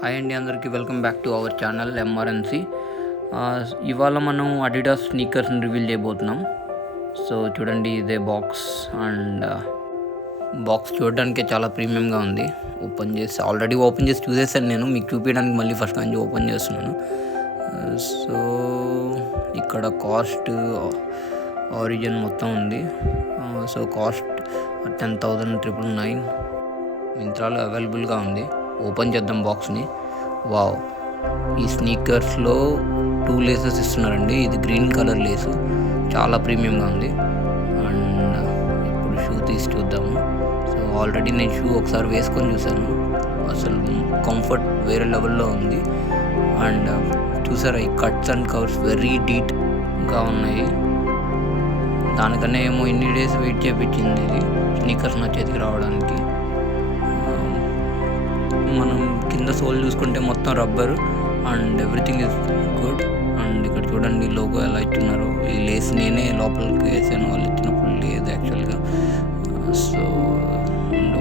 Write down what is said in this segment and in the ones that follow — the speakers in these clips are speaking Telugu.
హాయ్ అండి, అందరికీ welcome back to our channel MRNC. ఇవాళ మనం అడిడాస్ స్నీకర్స్ని రివీల్ చేయబోతున్నాం. సో చూడండి, ఇదే బాక్స్. అండ్ బాక్స్ చూడడానికి చాలా ప్రీమియంగా ఉంది. ఆల్రెడీ ఓపెన్ చేసి చూసేసాను నేను, మీకు చూపించడానికి మళ్ళీ ఫస్ట్ నుంచి ఓపెన్ చేస్తున్నాను. సో ఇక్కడ కాస్ట్, ఆరిజిన్ మొత్తం ఉంది. సో కాస్ట్ 10,999 మింత్రాలో అవైలబుల్గా ఉంది. ఓపెన్ చేద్దాం బాక్స్ని. వావ్, ఈ స్నీకర్స్లో 2 లేసెస్ ఇస్తున్నారండి. ఇది గ్రీన్ కలర్ లేసు, చాలా ప్రీమియంగా ఉంది. అండ్ ఇప్పుడు షూ తీసి చూద్దాము. సో ఆల్రెడీ నేను షూ ఒకసారి వేసుకొని చూసాను, అసలు కంఫర్ట్ వేరే లెవెల్లో ఉంది. అండ్ చూసారా, ఈ కట్స్ అండ్ కవర్స్ వెరీ డీట్గా ఉన్నాయి. దానికన్నా ఏమో ఇన్ని డేస్ వెయిట్ చేయించింది ఇది స్నీకర్స్ నా చేతికి రావడానికి. మనం కింద సోల్ చూసుకుంటే మొత్తం rubber and everything is good. And ఇక్కడ చూడండి లోగో ఎలా ఇచ్చున్నారు. ఈ లేస్ నేనే లోపలికి వేసాను, వాళ్ళు ఇచ్చినప్పుడు లేదు యాక్చువల్గా. సో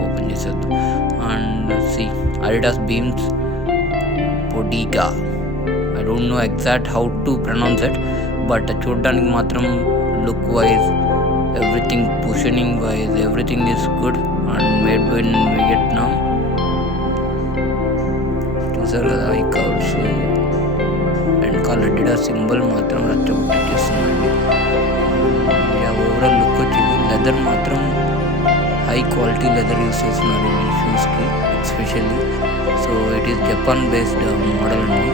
ఓపెన్ చేసేద్దాం. అండ్ సి అడిడాస్ బీమ్స్ పొడిగా, I don't know exact how to pronounce it, but చూడడానికి మాత్రం look wise, everything, positioning wise, everything is good. And made in Vietnam. చూసారు కదా, ఈ కవర్స్ వెనకాల అడిడాస్ సింబల్ మాత్రం రచ్చగొట్టేస్తుందండి. ఓవరాల్ లుక్ వచ్చి లెదర్ మాత్రం హై క్వాలిటీ లెదర్ యూస్ చేస్తున్నారు ఈ షూస్కి especially. So it is Japan based model అండి.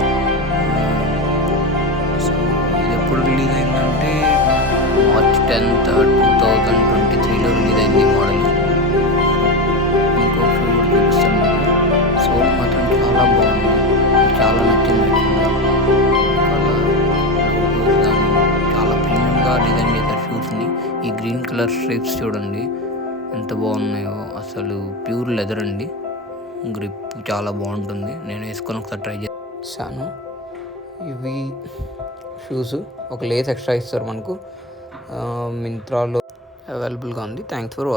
సో ఇది ఎప్పుడు రిలీజ్ అయిందంటే March 10th, 2023లో రిలీజ్ అయింది ఈ మోడల్. ఇంకో షూ కూడా చూపిస్తాను మీకు. సోల్ మాత్రం చాలా బాగుంది, చాలా నచ్చింది. చాలా ప్రీమియంగా డిజైన్ చేశారు షూస్ని. ఈ గ్రీన్ కలర్ స్ట్రైప్స్ చూడండి ఎంత బాగున్నాయో. అసలు ప్యూర్ లెదర్ అండి, గ్రిప్ చాలా బాగుంటుంది. నేను వేసుకొని ఒకసారి ట్రై చేశాను. ఇవి షూస్ ఒక లేస్ ఎక్స్ట్రా ఇస్తారు మనకు. మింత్రాలో అవైలబుల్గా ఉంది. Thanks for watching.